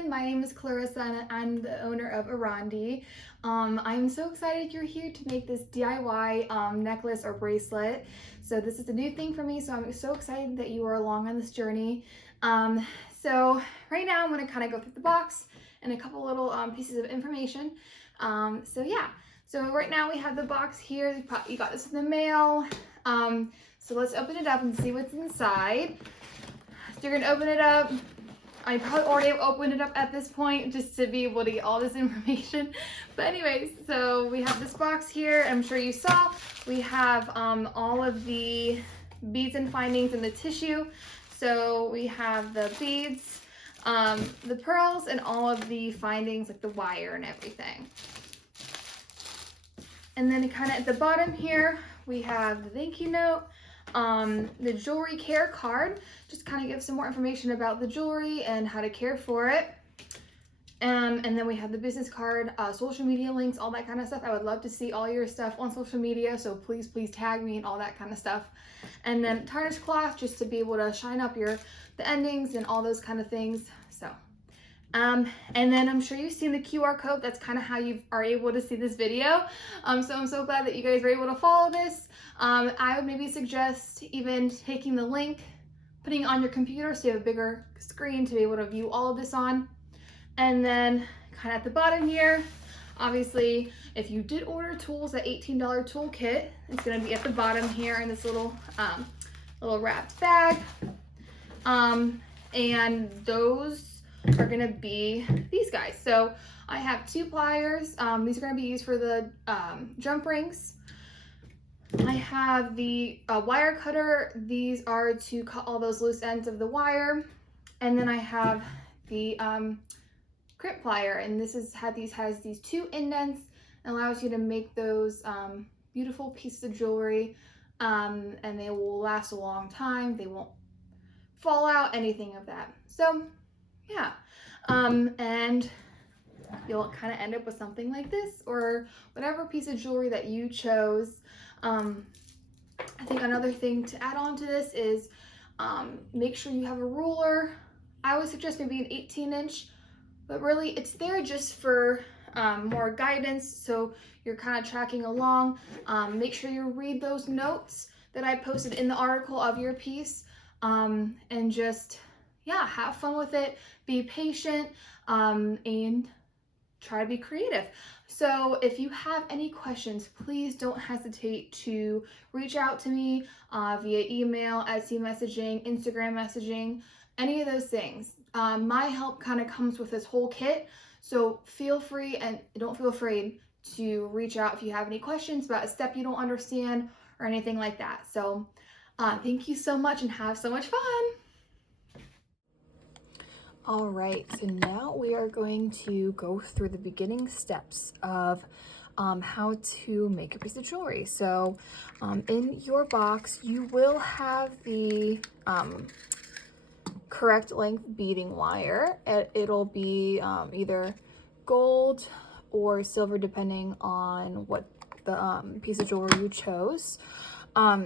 everyone, my name is Clarissa and I'm the owner of Arrondi. I'm so excited you're here to make this DIY necklace or bracelet. So this is a new thing for me, so I'm so excited that you are along on this journey. So right now I'm going to kind of go through the box and a couple little pieces of information. So right now we have the box here. You got this in the mail. So let's open it up and see what's inside. So you're going to open it up. I probably already have opened it up at this point just to be able to get all this information. But anyways, so we have this box here. I'm sure you saw. We have all of the beads and findings in the tissue. So we have the beads, the pearls, and all of the findings like the wire and everything. And then kind of at the bottom here, we have the thank you note. The jewelry care card just kind of gives some more information about the jewelry and how to care for it. And then we have the business card, social media links, all that kind of stuff. I would love to see all your stuff on social media, so please tag me and all that kind of stuff. And then tarnish clasp just to be able to shine up the endings and all those kind of things. So and then I'm sure you've seen the QR code. That's kind of how you are able to see this video. So I'm so glad that you guys were able to follow this. I would maybe suggest even taking the link, putting it on your computer so you have a bigger screen to be able to view all of this on. And then kind of at the bottom here, obviously, if you did order tools, that $18 tool kit, it's going to be at the bottom here in this little wrapped bag. And those are going to be these guys. So I have 2 pliers. These are going to be used for the jump rings. I have the wire cutter. These are to cut all those loose ends of the wire. And then I have the crimp plier, and this has these 2 indents and allows you to make those beautiful pieces of jewelry, and they will last a long time. They won't fall out, anything of that. So yeah, and you'll kind of end up with something like this or whatever piece of jewelry that you chose. I think another thing to add on to this is make sure you have a ruler. I would suggest maybe an 18-inch, but really it's there just for more guidance, so you're kind of tracking along. Make sure you read those notes that I posted in the article of your piece, and just have fun with it, be patient, and try to be creative. So if you have any questions, please don't hesitate to reach out to me via email, Etsy messaging, Instagram messaging, any of those things. My help kind of comes with this whole kit, so feel free and don't feel afraid to reach out if you have any questions about a step you don't understand or anything like that. So thank you so much and have so much fun. All right, so now we are going to go through the beginning steps of how to make a piece of jewelry. So in your box, you will have the correct length beading wire. It'll be either gold or silver depending on what the piece of jewelry you chose.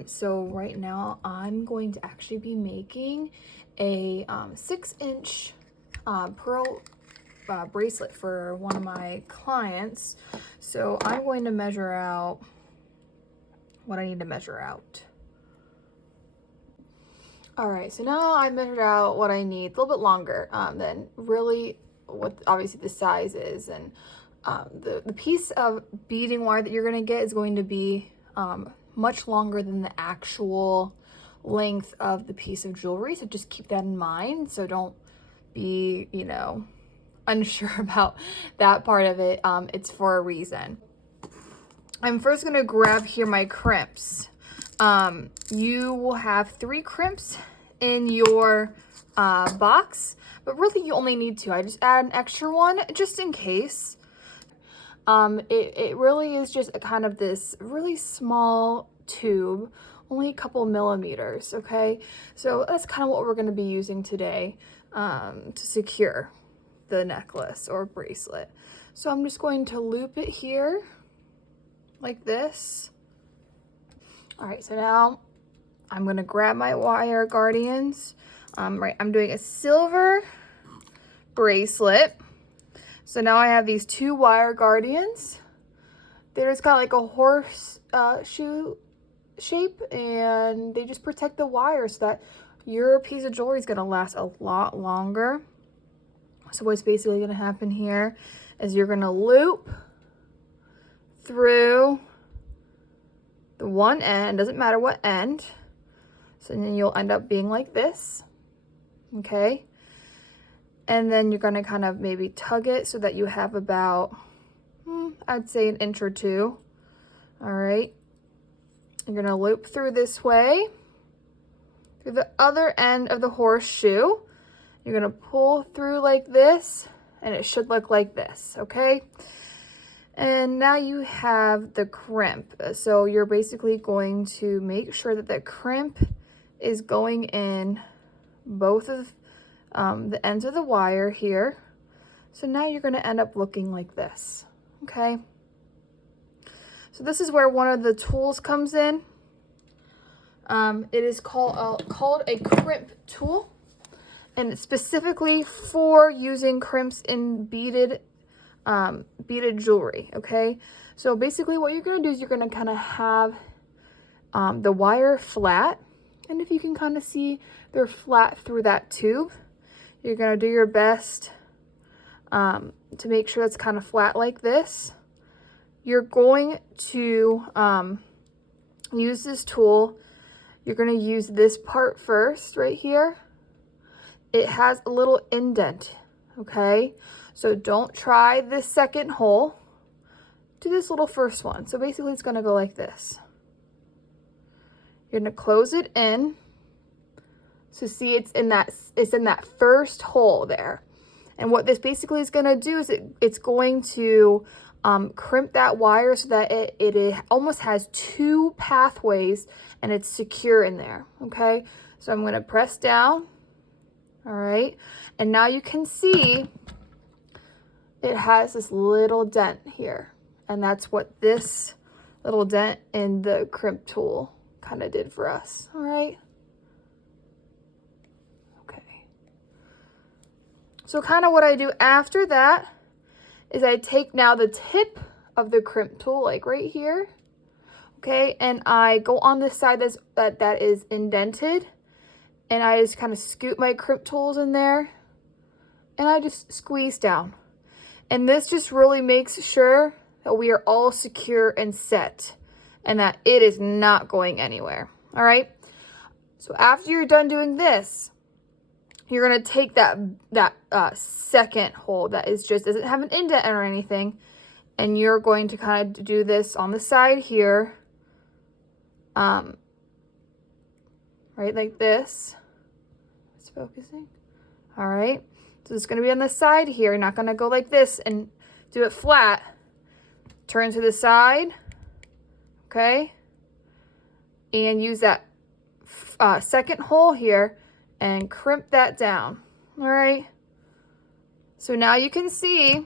So right now I'm going to actually be making a 6-inch pearl bracelet for one of my clients. So I'm going to measure out what I need to measure out. All right, so now I measured out what I need, a little bit longer than really what obviously the size is. And the piece of beading wire that you're gonna get is going to be much longer than the actual length of the piece of jewelry. So just keep that in mind. So don't be, unsure about that part of it. It's for a reason. I'm first gonna grab here my crimps. You will have 3 crimps in your box, but really you only need 2. I just add an extra one just in case. It really is just a kind of this really small tube, only a couple millimeters, okay? So that's kind of what we're going to be using today to secure the necklace or bracelet. So I'm just going to loop it here like this. All right, so now I'm gonna grab my wire guardians. I'm doing a silver bracelet. So now I have these 2 wire guardians. They're just got like a horse shoe shape, and they just protect the wire so that your piece of jewelry is going to last a lot longer. So what's basically going to happen here is you're going to loop through the one end, doesn't matter what end, so then you'll end up being like this, okay? And then you're going to kind of maybe tug it so that you have about, I'd say 1 inch or 2. All right. You're going to loop through this way, through the other end of the horseshoe. You're going to pull through like this, and it should look like this, okay? And now you have the crimp. So you're basically going to make sure that the crimp is going in both of the ends of the wire here. So now you're going to end up looking like this, okay? So this is where one of the tools comes in. It is called a crimp tool, and it's specifically for using crimps in beaded jewelry, okay? So basically what you're going to do is you're going to kind of have the wire flat, and if you can kind of see they're flat through that tube, you're going to do your best to make sure it's kind of flat like this. You're going to use this tool. You're going to use this part first right here. It has a little indent, okay? So don't try this second hole. Do this little first one. So basically it's going to go like this. You're going to close it in. So see, it's in that first hole there. And what this basically is going to do is it's going to crimp that wire so that it almost has 2 pathways and it's secure in there, okay? So I'm going to press down, all right? And now you can see it has this little dent here, and that's what this little dent in the crimp tool kind of did for us, all right? Okay. So kind of what I do after that is I take now the tip of the crimp tool, like right here, okay, and I go on this side that is indented, and I just kind of scoop my crimp tools in there, and I just squeeze down. And this just really makes sure that we are all secure and set, and that it is not going anywhere, all right? So after you're done doing this, you're going to take that second hole that is just doesn't have an indent or anything, and you're going to kind of do this on the side here, right like this. It's focusing. All right. So it's going to be on the side here. You're not going to go like this and do it flat. Turn to the side, okay, and use that second hole here and crimp that down, all right? So now you can see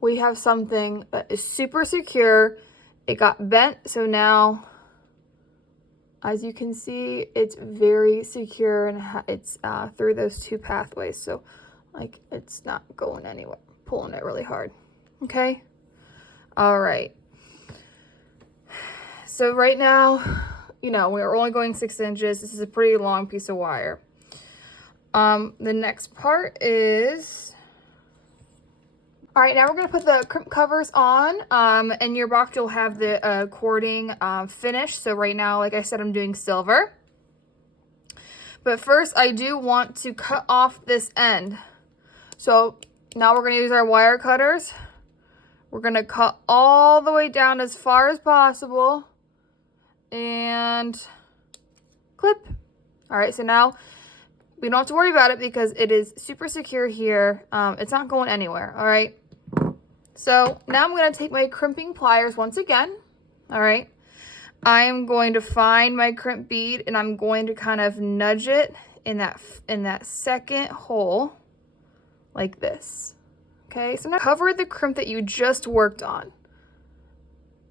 we have something that is super secure. It got bent, so now, as you can see, it's very secure, and it's through those 2 pathways, so like it's not going anywhere, pulling it really hard, okay? All right. So right now, you know, we're only going 6 inches. This is a pretty long piece of wire. The next part is, all right, now we're going to put the crimp covers on. In your box, you'll have the cording finish. So right now, like I said, I'm doing silver. But first, I do want to cut off this end. So now we're going to use our wire cutters. We're going to cut all the way down as far as possible. And clip. All right, so now we don't have to worry about it because it is super secure here. It's not going anywhere, all right? So now I'm going to take my crimping pliers once again, all right? I am going to find my crimp bead, and I'm going to kind of nudge it in that second hole like this, okay? So now cover the crimp that you just worked on.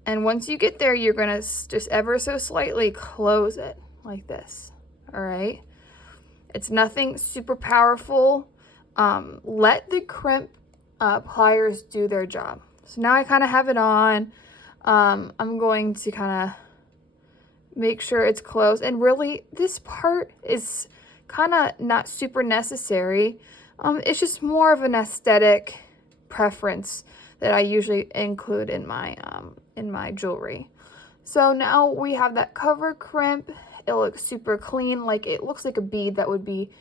And once you get there, you're going to just ever so slightly close it like this, all right? It's nothing super powerful. Let the crimp pliers do their job. So now I kind of have it on. I'm going to kind of make sure it's close. And really, this part is kind of not super necessary. It's just more of an aesthetic preference that I usually include in my jewelry. So now we have that cover crimp. It looks super clean, like it looks like a bead that would be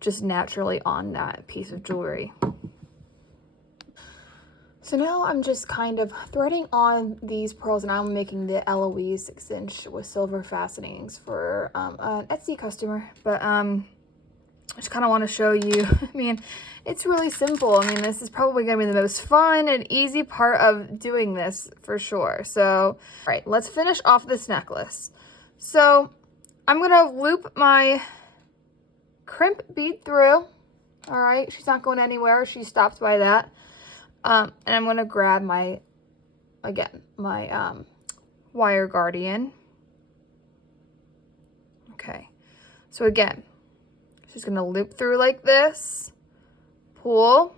just naturally on that piece of jewelry. So now I'm just kind of threading on these pearls, and I'm making the Eloise 6-inch with silver fastenings for an Etsy customer. But I just kind of want to show you, I mean, it's really simple. I mean, this is probably going to be the most fun and easy part of doing this for sure. So, all right, let's finish off this necklace. So I'm going to loop my crimp bead through. All right, she's not going anywhere. She stopped by that. And I'm going to grab my wire guardian. Okay, so again, she's going to loop through like this, pull,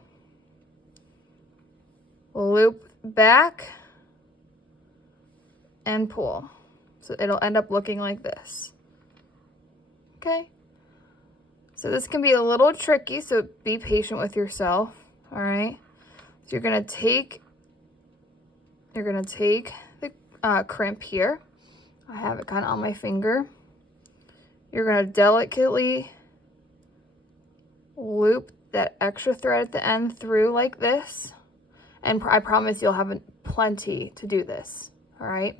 loop back, and pull. So it'll end up looking like this. Okay, so this can be a little tricky, so be patient with yourself. All right. So you're gonna take the crimp here. I have it kind of on my finger. You're gonna delicately loop that extra thread at the end through like this, and I promise you'll have plenty to do this. All right,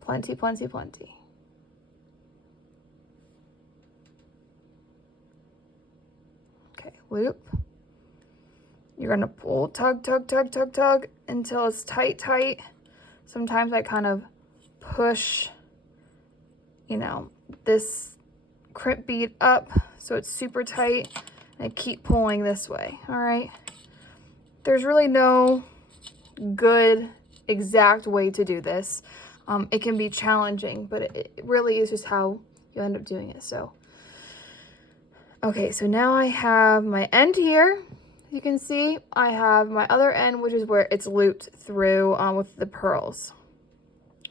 plenty. Okay, loop. You're gonna pull, tug until it's tight. Sometimes I kind of push, you know, this crimp bead up so it's super tight, and I keep pulling this way. All right. There's really no good exact way to do this. It can be challenging, but it really is just how you end up doing it. So, okay, so now I have my end here. You can see I have my other end, which is where it's looped through with the pearls.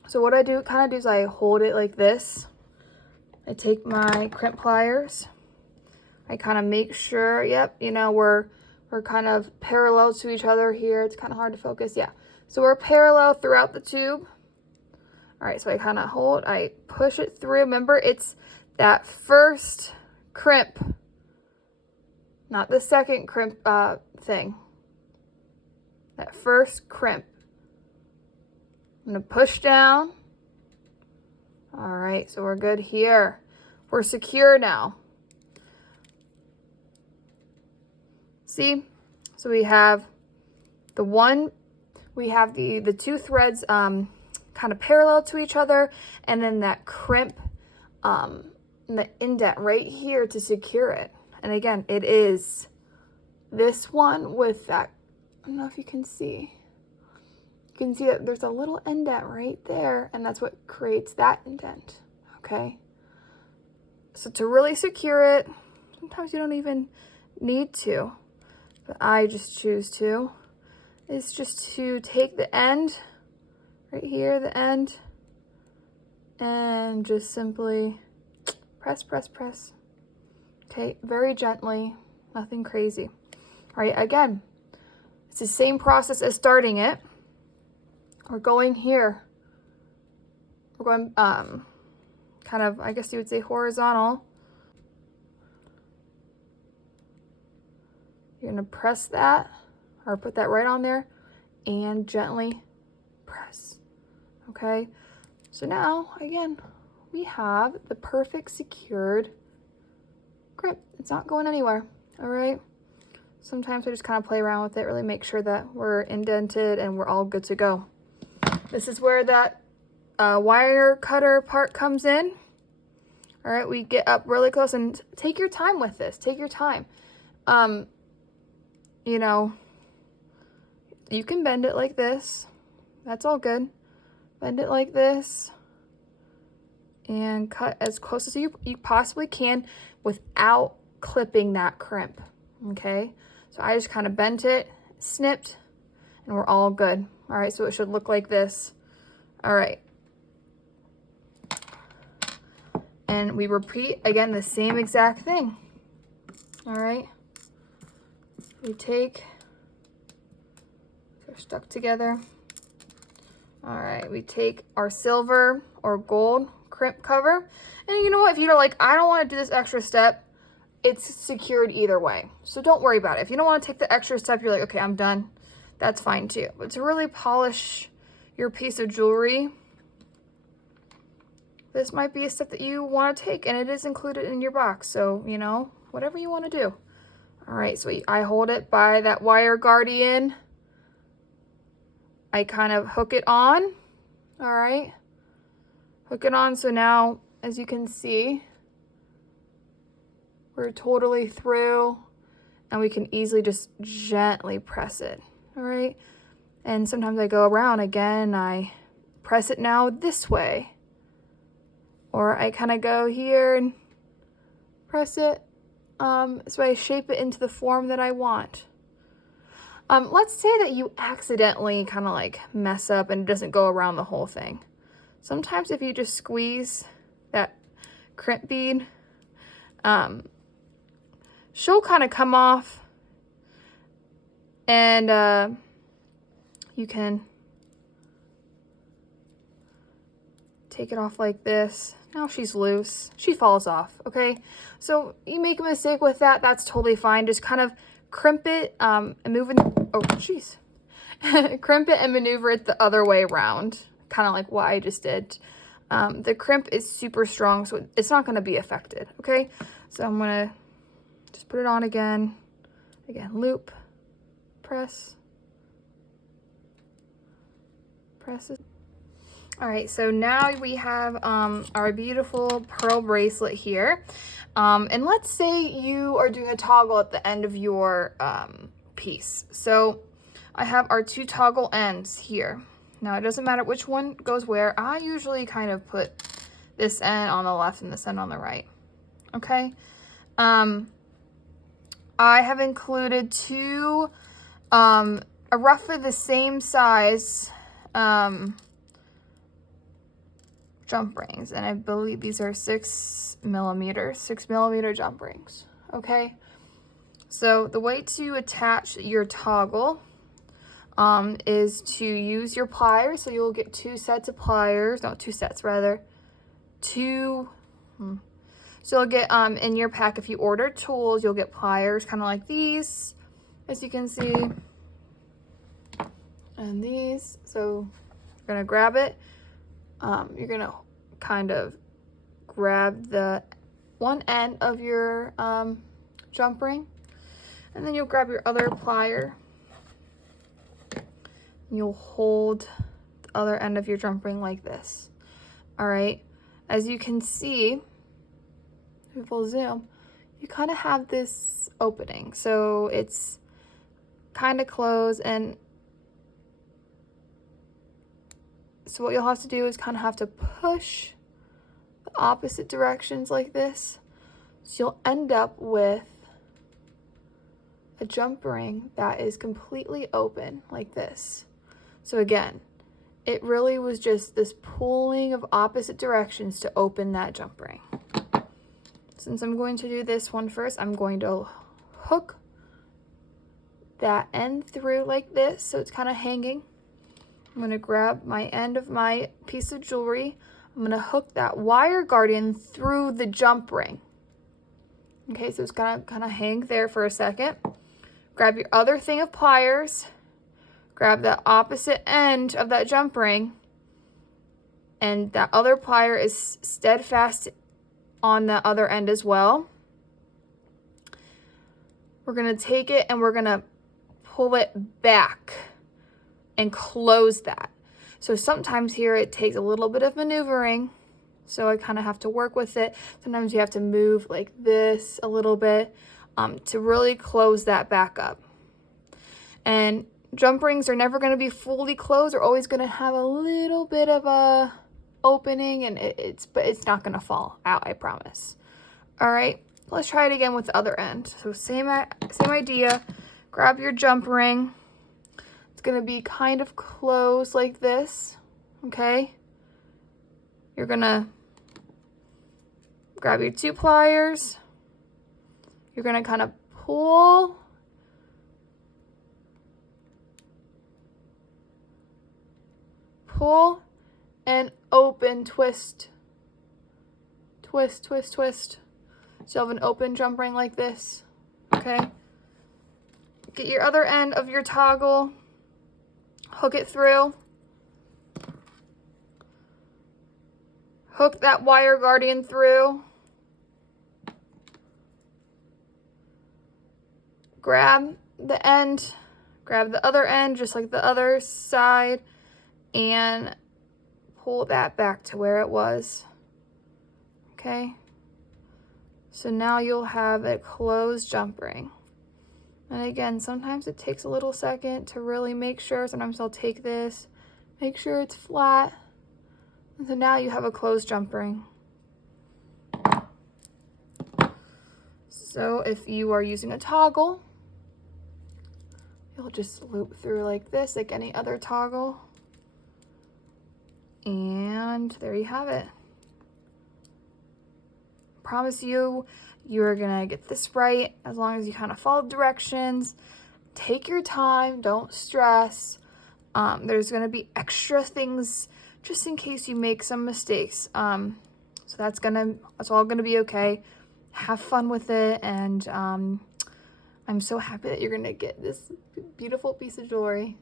So what I do is I hold it like this. I take my crimp pliers. I kind of make sure, yep, you know, we're kind of parallel to each other here. It's kind of hard to focus. Yeah. So we're parallel throughout the tube. All right. So I kind of hold, I push it through. Remember, it's that first crimp, not the second crimp thing. That first crimp. I'm going to push down. All right, so we're good here. We're secure now. See? So we have the two threads kind of parallel to each other, and then that crimp, the indent right here to secure it. And again, it is this one with that, I don't know if you can see. You can see that there's a little indent right there, and that's what creates that indent, okay? So to really secure it, sometimes you don't even need to, but I just choose to, is just to take the end, right here, the end, and just simply press. Okay, very gently, nothing crazy. All right, again, it's the same process as starting it. We're going here. We're going kind of, I guess you would say horizontal. You're gonna press that, or put that right on there, and gently press, okay? So now, again, we have the perfect secured grip. It's not going anywhere, all right? Sometimes I just kind of play around with it, really make sure that we're indented and we're all good to go. This is where that wire cutter part comes in. All right, we get up really close, and take your time with this. Take your time. You know, you can bend it like this. That's all good. Bend it like this and cut as close as you possibly can. without clipping that crimp, okay? So I just kind of bent it, snipped, and we're all good. All right, so it should look like this. All right. And we repeat, again, the same exact thing. All right. We take, they're stuck together. All right, we take our silver or gold crimp cover. And you know what, if you're like, I don't want to do this extra step, it's secured either way. So don't worry about it. If you don't want to take the extra step, you're like, okay, I'm done. That's fine too. But to really polish your piece of jewelry, this might be a step that you want to take, and it is included in your box. So, you know, whatever you want to do. All right, so I hold it by that wire guardian. I kind of hook it on. All right, hook it on. So now, as you can see, we're totally through, and we can easily just gently press it. All right, and sometimes I go around again, I press it now this way, or I kind of go here and press it, so I shape it into the form that I want. Let's say that you accidentally kind of like mess up and it doesn't go around the whole thing. Sometimes if you just squeeze that crimp bead, she'll kind of come off, and you can take it off like this. Now she's loose. She falls off, okay? So you make a mistake with that, that's totally fine. Just kind of crimp it and move it. Oh, jeez. Crimp it and maneuver it the other way around, kind of like what I just did. The crimp is super strong, so it's not going to be affected, okay? So I'm going to just put it on again. Again, loop, press, press it. All right, so now we have our beautiful pearl bracelet here. And let's say you are doing a toggle at the end of your piece. So I have our two toggle ends here. Now it doesn't matter which one goes where. I usually kind of put this end on the left and this end on the right. Okay. I have included two roughly the same size jump rings, and I believe these are 6 millimeter jump rings. Okay, so the way to attach your toggle is to use your pliers. So you'll get two sets of pliers, no, two sets rather, so you'll get in your pack, if you order tools, you'll get pliers kind of like these, as you can see, and these. So you're gonna grab it. You're gonna kind of grab the one end of your jump ring, and then you'll grab your other plier, and you'll hold the other end of your jump ring like this. All right, as you can see, if we'll zoom, you kind of have this opening, so it's kind of closed, and so what you'll have to do is kind of have to push the opposite directions like this. So you'll end up with a jump ring that is completely open like this. So again, it really was just this pulling of opposite directions to open that jump ring. Since I'm going to do this one first, I'm going to hook that end through like this, so it's kind of hanging. I'm going to grab my end of my piece of jewelry. I'm going to hook that wire guardian through the jump ring. Okay, so it's going to kind of hang there for a second. Grab your other thing of pliers. Grab the opposite end of that jump ring. And that other plier is steadfast on the other end as well. We're going to take it and we're going to pull it back and close that. So sometimes here it takes a little bit of maneuvering, so I kind of have to work with it. Sometimes you have to move like this a little bit to really close that back up. And jump rings are never going to be fully closed. They're always going to have a little bit of a opening, and but it's not going to fall out, I promise. All right, Let's try it again with the other end. So same idea. Grab your jump ring. It's gonna be kind of closed like this, okay? You're gonna grab your 2 pliers. You're gonna kind of pull. Pull and open, twist. Twist, twist, twist. So you have an open jump ring like this, okay? Get your other end of your toggle, hook it through. Hook that wire guardian through. Grab the end, grab the other end just like the other side, and pull that back to where it was, okay? So now you'll have a closed jump ring. And again, sometimes it takes a little second to really make sure. Sometimes I'll take this, make sure it's flat. And so now you have a closed jump ring. So if you are using a toggle, you'll just loop through like this, like any other toggle. And there you have it. Promise you, you're gonna get this right as long as you kind of follow directions. Take your time, don't stress. There's gonna be extra things just in case you make some mistakes. So that's all gonna be okay. Have fun with it, and I'm so happy that you're gonna get this beautiful piece of jewelry.